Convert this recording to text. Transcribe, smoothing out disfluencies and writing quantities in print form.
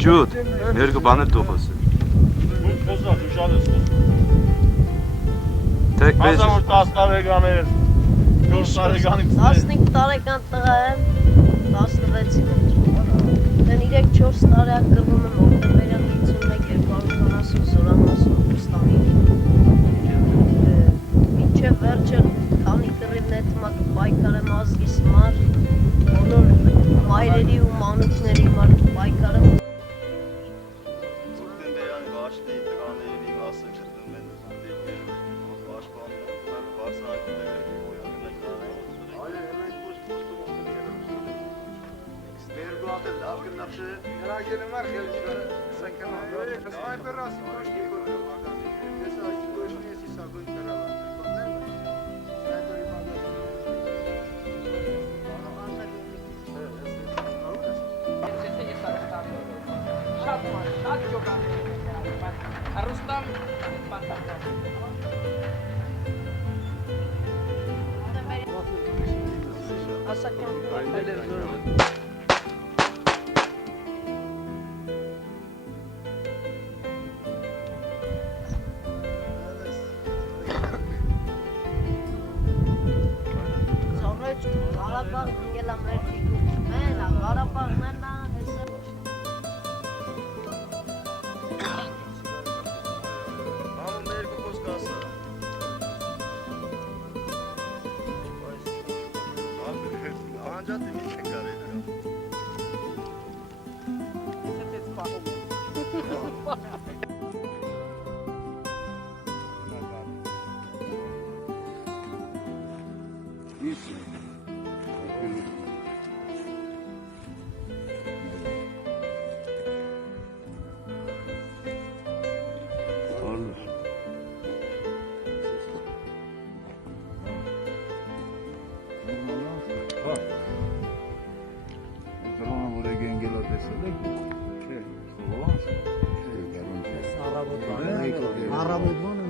Ջուտ, երկու բաներ դու խոսես։ Խոսա, դու շատ ես խոսում։ Թե պես 10 տարեկան էր, 4 տարեկանից 15 տարեկան տղա եմ, 16-ին եմ։ Դեն 3-4 տարեակ կրվում եմ օկտոբերյան 51-240 զորանասու Ռուստամի։ Մինչև վերջը քանի կռիվ նետմակ պայքար եմ ազգիս համար, բոլոր մայրերի ու մանուկների համար պայքար եմ։ Arabotman